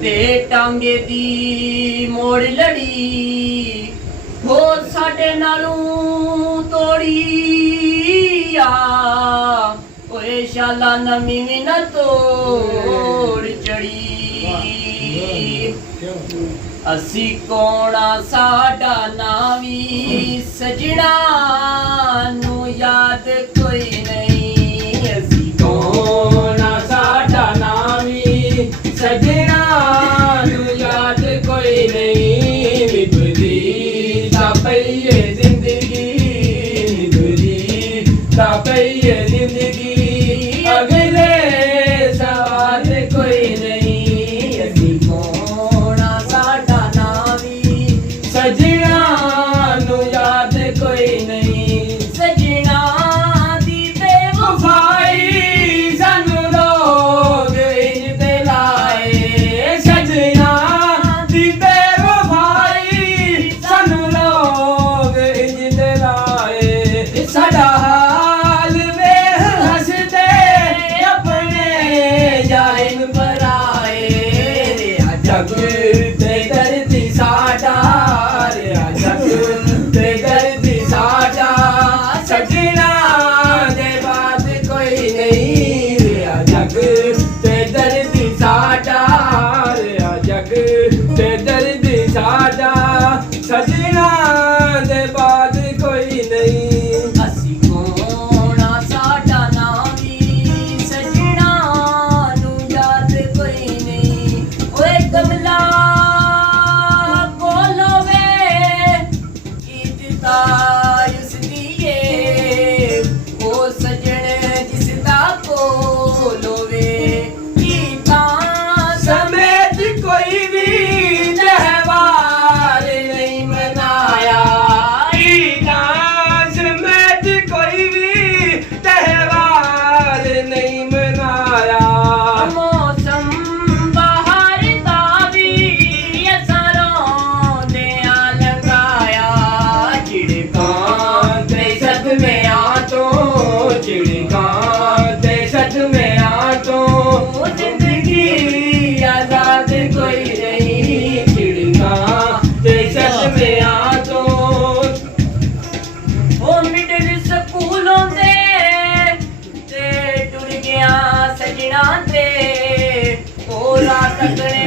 ते टांगे दी मोड़ लड़ी हो साडे नालों तोड़ी आ ओए शाला नमी भी न तोड़ चढ़ी असी कौना साडा नावी सजना नू याद कोई नहीं असी कौना साडा नावी सजना नू याद कोई नहीं विपदी तापैये जिंदगी विपदी तापैये जिंदगी अगले सवाल कोई नहीं असी कौना साडा नावी सजना नू याद कोई नहीं सजना दी बेवफाई सानू लोग इंज ते लाए सजना दी बेवफाई सानू लोग इंज ते लाए साडा हाल वेख हसदे अपने जाहिल पराए रेहा जग ते दर्दी साडा रेहा जग ते दर्दी साडा सजना दे बाद कोई नहीं रेहा जग ते दर्दी साडा रेहा जग ते दर्दी साडा सजना दे बाद कोई नहीं असी कौना साडा नावी सजना नू याद कोई नहीं ओए कमला कोलो वे कीता उसदी ओ सजन जिसदा कोलो वे कीता समेत कोई भी त्योहार नहीं मनाया कीता समेत कोई भी त्योहार नहीं मनाया मौसम बाहर दा भी असरों दे लगाया चिड़कां ते सदमे तो चिड़कां ते सदमे तो जिंदगी आजाद कोई नहीं चिड़कां ते सदमे तो ओ मिडल स्कूलों ते टुर गया सजना ते ओ रात कने